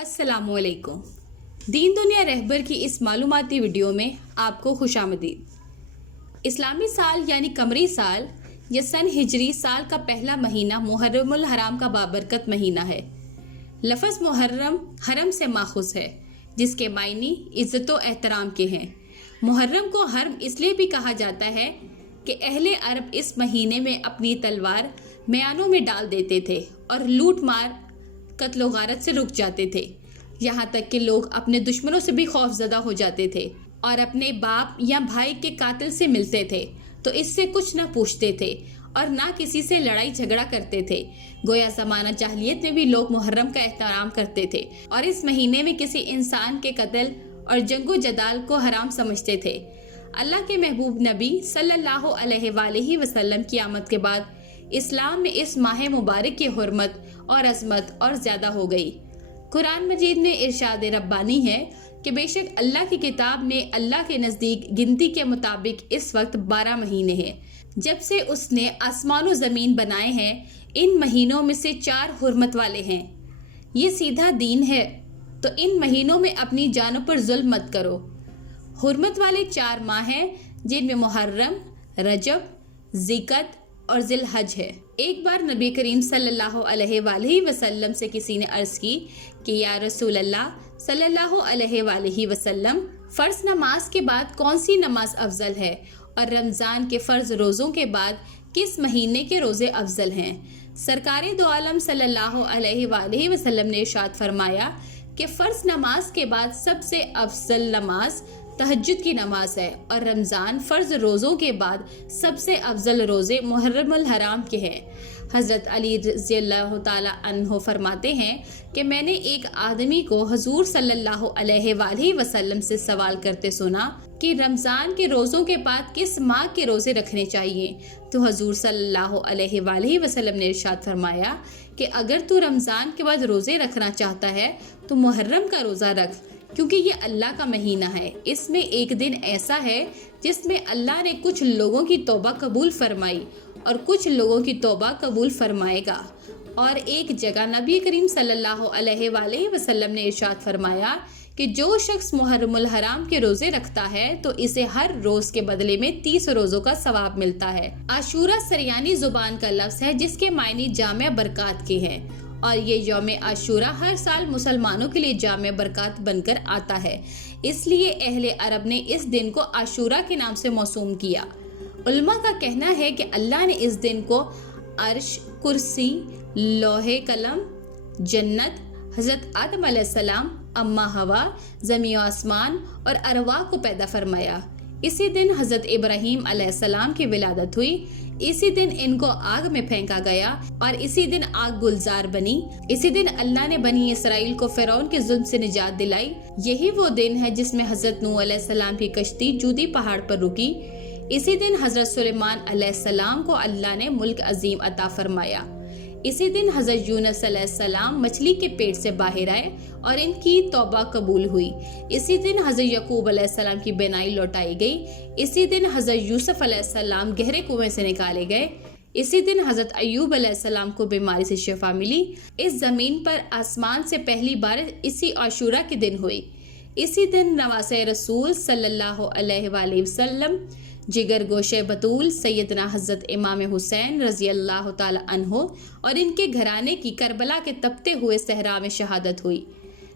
السلام علیکم۔ دین دنیا رہبر کی اس معلوماتی ویڈیو میں آپ کو خوش آمدید۔ اسلامی سال یعنی قمری سال یا سن ہجری سال کا پہلا مہینہ محرم الحرام کا بابرکت مہینہ ہے۔ لفظ محرم حرم سے ماخوذ ہے، جس کے معنی عزت و احترام کے ہیں۔ محرم کو حرم اس لیے بھی کہا جاتا ہے کہ اہل عرب اس مہینے میں اپنی تلوار میانوں میں ڈال دیتے تھے اور لوٹ مار قتل و غارت سے رک جاتے تھے، یہاں تک کہ لوگ اپنے دشمنوں سے بھی خوف زدہ ہو جاتے تھے اور اپنے باپ یا بھائی کے قاتل سے ملتے تھے تو اس سے کچھ نہ پوچھتے تھے اور نہ کسی سے لڑائی جھگڑا کرتے تھے۔ گویا زمانہ جاہلیت میں بھی لوگ محرم کا احترام کرتے تھے اور اس مہینے میں کسی انسان کے قتل اور جنگ و جدال کو حرام سمجھتے تھے۔ اللہ کے محبوب نبی صلی اللہ علیہ وآلہ وسلم کی آمد کے بعد اسلام میں اس ماہ مبارک کی حرمت اور عظمت اور زیادہ ہو گئی۔ قرآن مجید میں ارشاد ربانی ہے کہ بے شک اللہ کی کتاب میں اللہ کے نزدیک گنتی کے مطابق اس وقت 12 مہینے ہیں۔ جب سے اس نے آسمان و زمین بنائے ہیں، ان مہینوں میں سے 4 حرمت والے ہیں۔ یہ سیدھا دین ہے، تو ان مہینوں میں اپنی جانوں پر ظلم مت کرو۔ حرمت والے 4 ماہ ہیں، جن میں محرم، رجب، ذیقعدہ اور ذی الحج ہے۔ ایک بار نبی کریم صلی اللہ علیہ وآلہ وسلم سے کسی نے عرض کی کہ یا رسول اللہ صلی اللہ علیہ وآلہ وسلم، فرض نماز کے بعد کون سی نماز افضل ہے اور رمضان کے فرض روزوں کے بعد کس مہینے کے روزے افضل ہیں؟ سرکار دو عالم صلی اللہ علیہ وآلہ وسلم نے ارشاد فرمایا کہ فرض نماز کے بعد سب سے افضل نماز تہجد کی نماز ہے اور رمضان فرض روزوں کے بعد سب سے افضل روزے محرم الحرام کے ہیں۔ حضرت علی رضی اللہ تعالی عنہ فرماتے ہیں کہ میں نے ایک آدمی کو حضور صلی اللہ علیہ وآلہ وسلم سے سوال کرتے سنا کہ رمضان کے روزوں کے بعد کس ماہ کے روزے رکھنے چاہیے، تو حضور صلی اللہ علیہ وآلہ وسلم نے ارشاد فرمایا کہ اگر تو رمضان کے بعد روزے رکھنا چاہتا ہے تو محرم کا روزہ رکھ، کیونکہ یہ اللہ کا مہینہ ہے۔ اس میں ایک دن ایسا ہے جس میں اللہ نے کچھ لوگوں کی توبہ قبول فرمائی اور کچھ لوگوں کی توبہ قبول فرمائے گا۔ اور ایک جگہ نبی کریم صلی اللہ علیہ وآلہ وسلم نے ارشاد فرمایا کہ جو شخص محرم الحرام کے روزے رکھتا ہے تو اسے ہر روز کے بدلے میں 30 روزوں کا ثواب ملتا ہے۔ عاشورہ سریانی زبان کا لفظ ہے جس کے معنی جامع برکات کے ہیں، اور یہ یوم عاشورہ ہر سال مسلمانوں کے لیے جامع برکات بن کر آتا ہے، اس لیے اہل عرب نے اس دن کو عاشورہ کے نام سے موسوم کیا۔ علماء کا کہنا ہے کہ اللہ نے اس دن کو عرش، کرسی، لوح قلم، جنت، حضرت آدم علیہ السلام، اماں ہوا، زمین و آسمان اور ارواح کو پیدا فرمایا۔ اسی دن حضرت ابراہیم علیہ السلام کی ولادت ہوئی، اسی دن ان کو آگ میں پھینکا گیا اور اسی دن آگ گلزار بنی۔ اسی دن اللہ نے بنی اسرائیل کو فرعون کے ظلم سے نجات دلائی۔ یہی وہ دن ہے جس میں حضرت نوح علیہ السلام کی کشتی جودی پہاڑ پر رکی۔ اسی دن حضرت سلیمان علیہ السلام کو اللہ نے ملک عظیم عطا فرمایا۔ اسی دن حضرت یونس علیہ السلام مچھلی کے پیٹ سے باہر آئے اور ان کی توبہ قبول ہوئی۔ اسی دن حضرت یعقوب علیہ السلام کی بینائی لوٹائی گئی۔ اسی دن حضرت یوسف علیہ السلام گہرے کنویں سے نکالے گئے۔ اسی دن حضرت ایوب علیہ السلام کو بیماری سے شفا ملی۔ اس زمین پر آسمان سے پہلی بارش اسی عاشورہ کے دن ہوئی۔ اسی دن نواسہ رسول صلی اللہ علیہ وآلہ وسلم، جگر گوشے بطول سیدنا حضرت امام حسین رضی اللہ تعالی عنہ اور ان کے گھرانے کی کربلا کے تپتے ہوئے صحرا میں شہادت ہوئی۔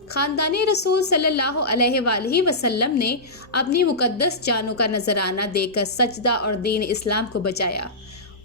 خاندان رسول صلی اللہ علیہ وآلہ وسلم نے اپنی مقدس جانوں کا نذرانہ دے کر سجدہ اور دین اسلام کو بچایا۔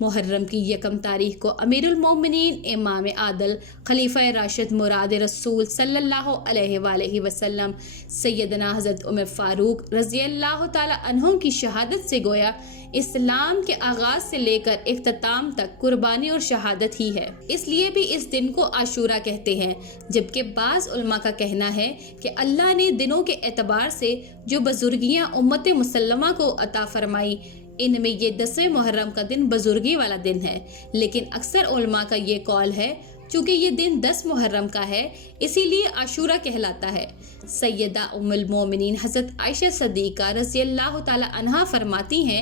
محرم کی 1 تاریخ کو امیر المومنین امام عادل خلیفہ راشد مراد رسول صلی اللہ علیہ وآلہ وسلم سیدنا حضرت عمر فاروق رضی اللہ تعالی عنہ کی شہادت سے گویا اسلام کے آغاز سے لے کر اختتام تک قربانی اور شہادت ہی ہے، اس لیے بھی اس دن کو عاشورہ کہتے ہیں۔ جبکہ بعض علماء کا کہنا ہے کہ اللہ نے دنوں کے اعتبار سے جو بزرگیاں امت مسلمہ کو عطا فرمائی، ان میں یہ 10ویں محرم کا دن بزرگی والا دن ہے، لیکن اکثر علماء کا یہ قول ہے چونکہ یہ دن 10 محرم کا ہے اسی لیے عاشورہ کہلاتا ہے۔ سیدہ ام المومنین حضرت عائشہ صدیقہ رضی اللہ تعالی عنہا فرماتی ہیں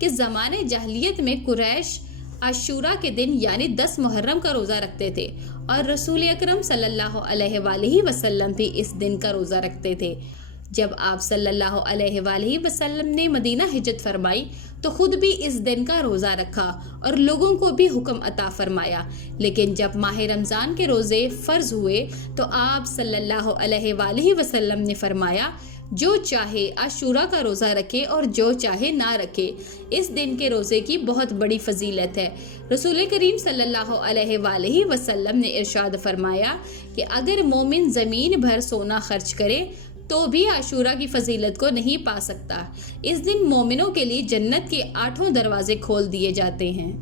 کہ زمانے جاہلیت میں قریش عاشورہ کے دن یعنی 10 محرم کا روزہ رکھتے تھے اور رسول اکرم صلی اللہ علیہ وآلہ وسلم بھی اس دن کا روزہ رکھتے تھے۔ جب آپ صلی اللہ علیہ وآلہ وسلم نے مدینہ ہجرت فرمائی تو خود بھی اس دن کا روزہ رکھا اور لوگوں کو بھی حکم عطا فرمایا، لیکن جب ماہ رمضان کے روزے فرض ہوئے تو آپ صلی اللہ علیہ وآلہ وسلم نے فرمایا جو چاہے عاشورہ کا روزہ رکھے اور جو چاہے نہ رکھے، اس دن کے روزے کی بہت بڑی فضیلت ہے۔ رسول کریم صلی اللہ علیہ وآلہ وسلم نے ارشاد فرمایا کہ اگر مومن زمین بھر سونا خرچ کرے تو بھی عاشورہ کی فضیلت کو نہیں پا سکتا۔ اس دن مومنوں کے لیے جنت کے 8 دروازے کھول دیے جاتے ہیں۔